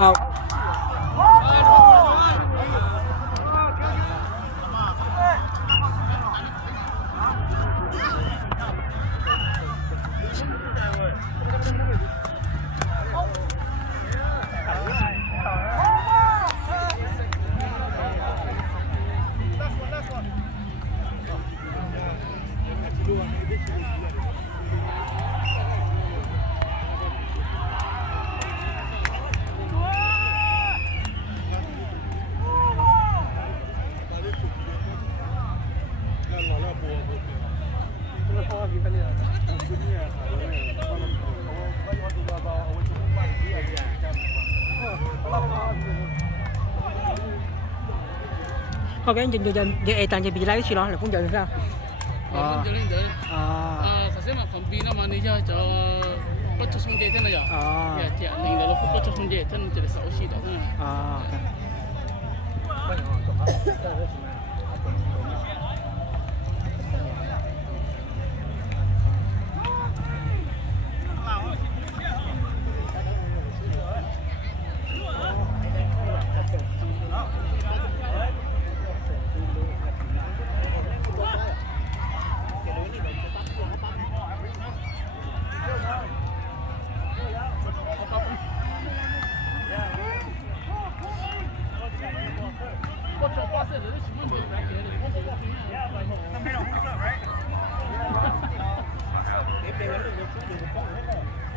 Out. Ok, vậy tàn chỉ bị lấy xí đó là cũng giờ sao? Saya nak kombina mana je, kau cuma dia tu aja. Ya, tiap ni kalau kau cuma dia tu nanti ada sausi dah.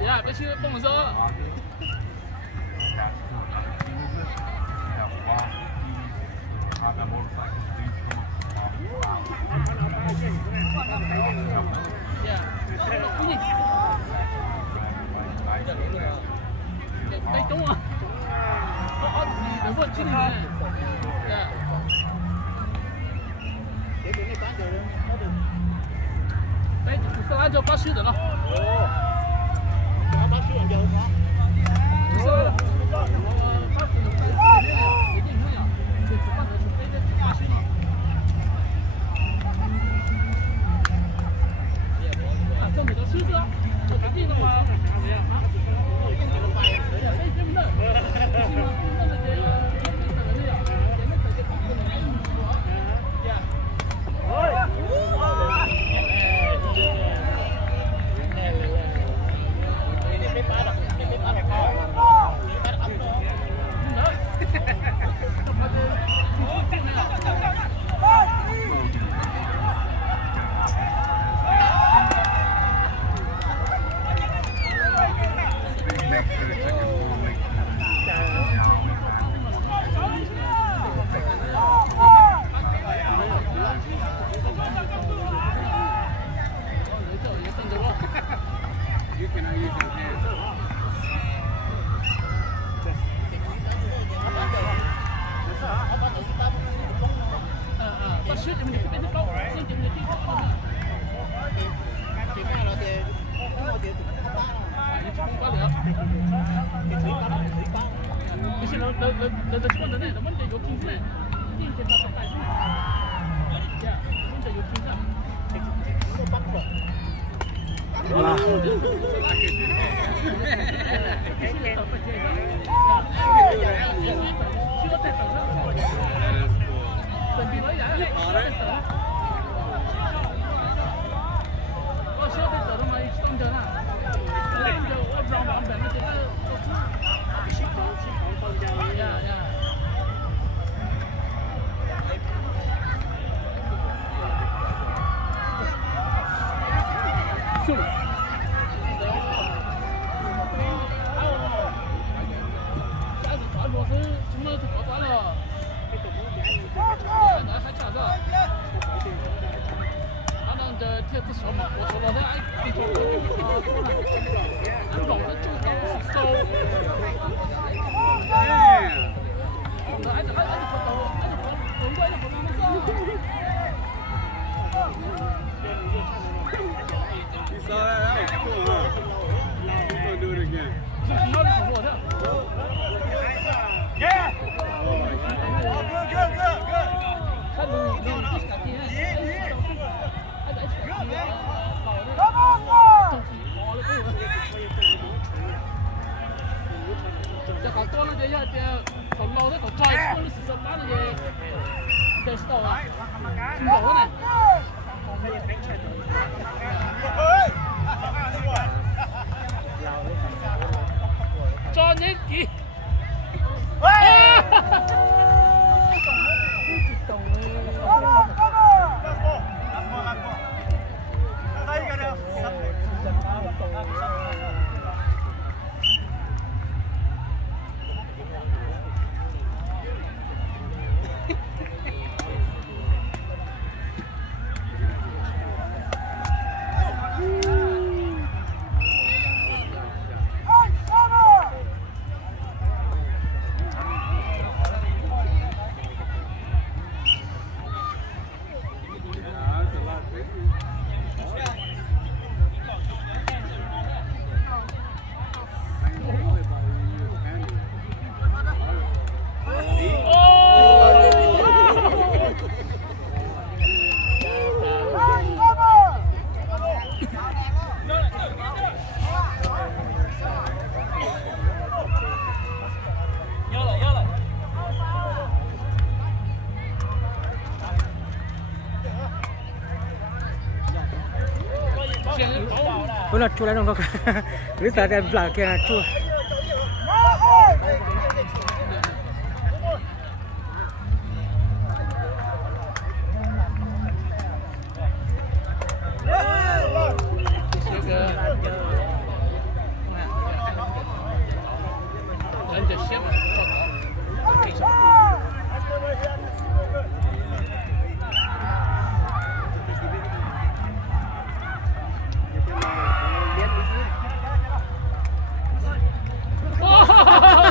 Ya,别去动手。Ya，你，带动啊！能不进来？呀。哎，上来就把水的了。Bữa nào chua lại không có. Bây giờ thì là kia là chua.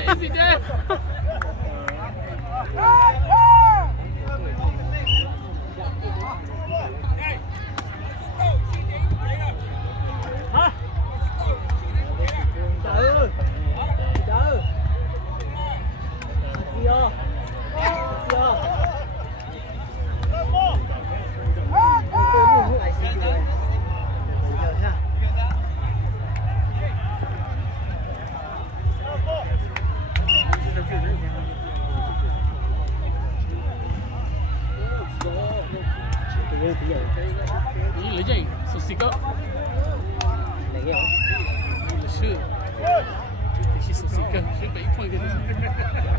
Easy there. Ini lagi, sosika. Lagi apa? Ini sih. Ini sosika. Sih baik pun gitu.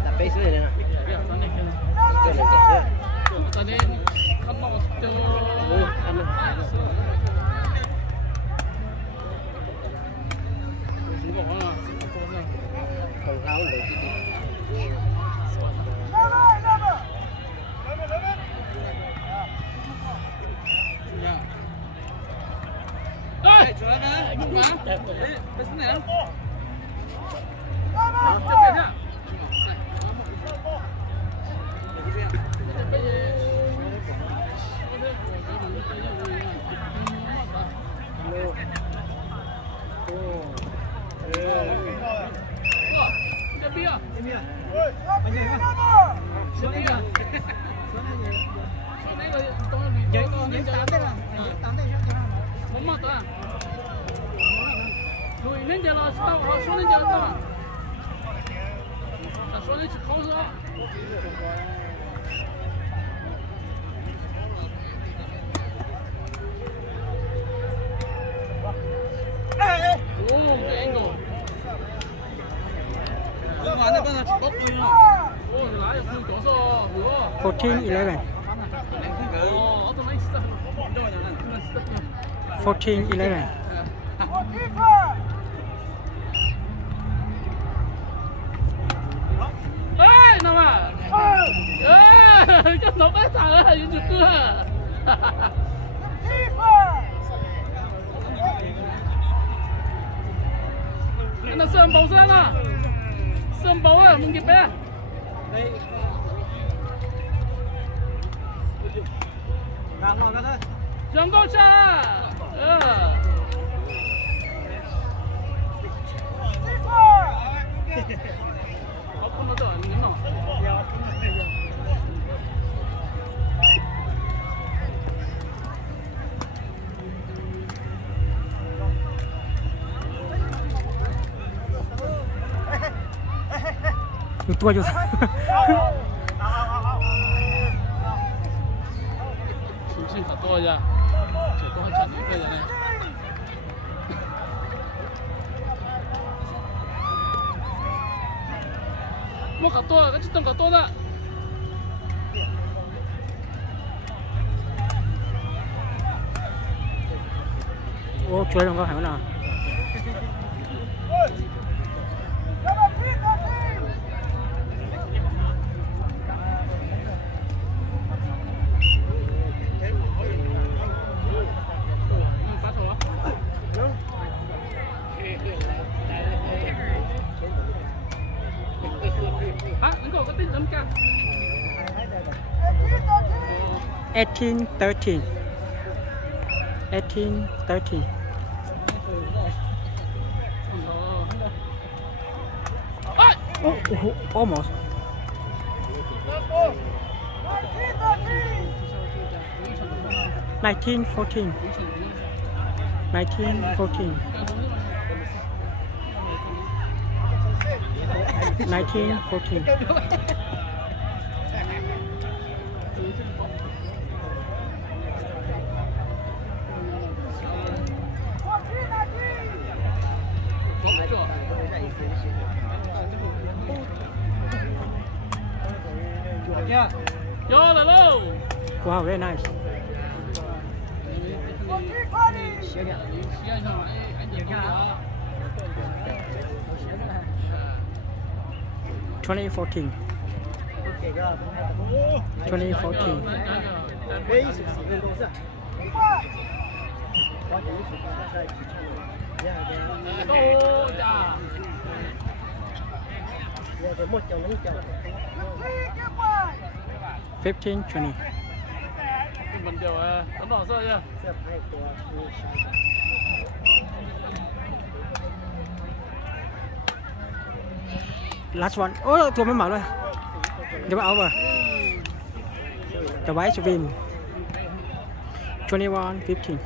Tapi sudah dah. Ya, tadi kan. Tadi kamu tu. Kamu. Sibuk ah. Kau tahu lagi. Fourteen 11. 14-11. Ê, nào mà. Ê, cái nổ cái thằng á, những chuyện cưa. Nó sơn bầu sang à. Sơn bầu á, mình kịp bé. Jangan kau cah. Apa nak tu? Ni mana? Itu aja. Xin thật to ra, chỉ có trận những cái này. Mua cả to, cái chiếc cả to đó. Ô, chơi không có phải nào. Eighteen, 13. 18, 13. Oh, almost. 19, 14. 19, 14. 19, 14. Vô là luôn. Wow, very nice. Xíu nha. Xíu nha. Anh nhìn cái đó. 2014. 2014. Ô da. 15-20. Mình đều tấm đỏ sơ chưa? Last one. Ôi, thua mới mở rồi. Give it over. The white win. 21-15.